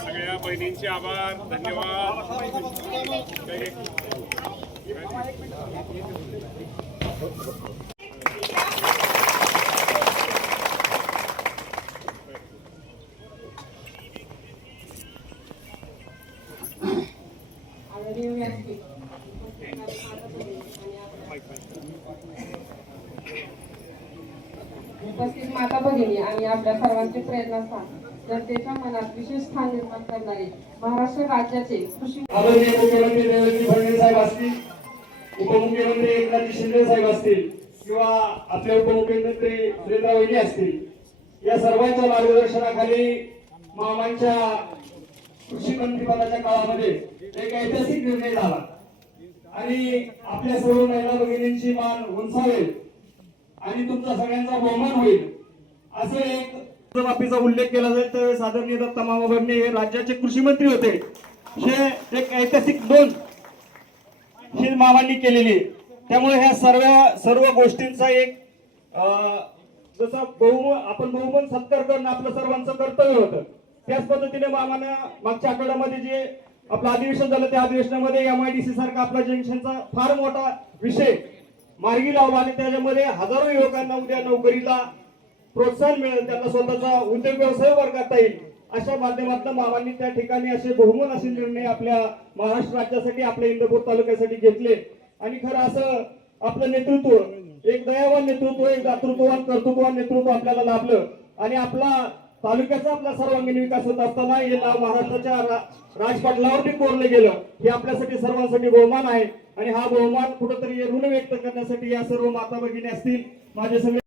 सगळ्या बहिणींचे आभार, धन्यवाद. उपस्थित माता भगिनी आणि आपल्या सर्वांचे प्रेरणास्थान जनतेच्या मनात विशेष स्थान निर्माण करणारे महाराष्ट्र राज्याचे कृषी आदरणीय मुख्यमंत्री देवेंद्र फडणवीस साहेब असतील, उपमुख्यमंत्री एकनाथ शिंदे साहेब असतील किंवा आपले उपमुख्यमंत्री सुरेंद्र वहिनी असतील, या सर्वांच्या मार्गदर्शनाखाली मामांच्या कृषी मंत्रिपदाच्या काळामध्ये एक ऐतिहासिक निर्णय झाला आणि आपल्या सर्व महिला भगिनींची मान उंचावेल आणि तुमचा सगळ्यांचा बहुमान होईल असे एक बाबीचा उल्लेख केला जाईल. तर आदरणीय दत्ता मामा भरणे हे राज्याचे कृषी मंत्री होते. हे एक ऐतिहासिक नोंद ही मामांनी केलेली. त्यामुळे ह्या सर्व गोष्टींचा एक जसं आपण बहुमत सत्कार करणं आपलं सर्वांचं कर्तव्य होतं, त्याच पद्धतीने मामानं मागच्या आठवड्यामध्ये जे आपलं अधिवेशन झालं त्या अधिवेशनामध्ये MIDC सारखा आपला जंक्शनचा फार मोठा विषय मार्गी लावला आणि त्याच्यामध्ये हजारो युवकांना उद्या नोकरीला प्रोत्साहन मिळेल, त्यांना स्वतःचा उद्योग व्यवसाय उभा करता येईल अशा माध्यमातून मामांनी त्या ठिकाणी असे बहुमत असे निर्णय आपल्या महाराष्ट्र राज्यासाठी आपल्या इंदापूर तालुक्यासाठी घेतले. आणि खरं असं आपलं नेतृत्व, एक दयावान नेतृत्व, एक दातृत्ववान कर्तृत्ववान नेतृत्व आपल्याला लाभलं आणि आपला तालुक्याचा आपला सर्वांगीण विकास होत असताना हे नाव महाराष्ट्राच्या राजपटलावरती कोरले गेलं. हे आपल्यासाठी सर्वांसाठी बहुमान आहे आणि हा बहुमान कुठेतरी ऋण व्यक्त करण्यासाठी या सर्व माता भगिनी असतील, माझे सगळे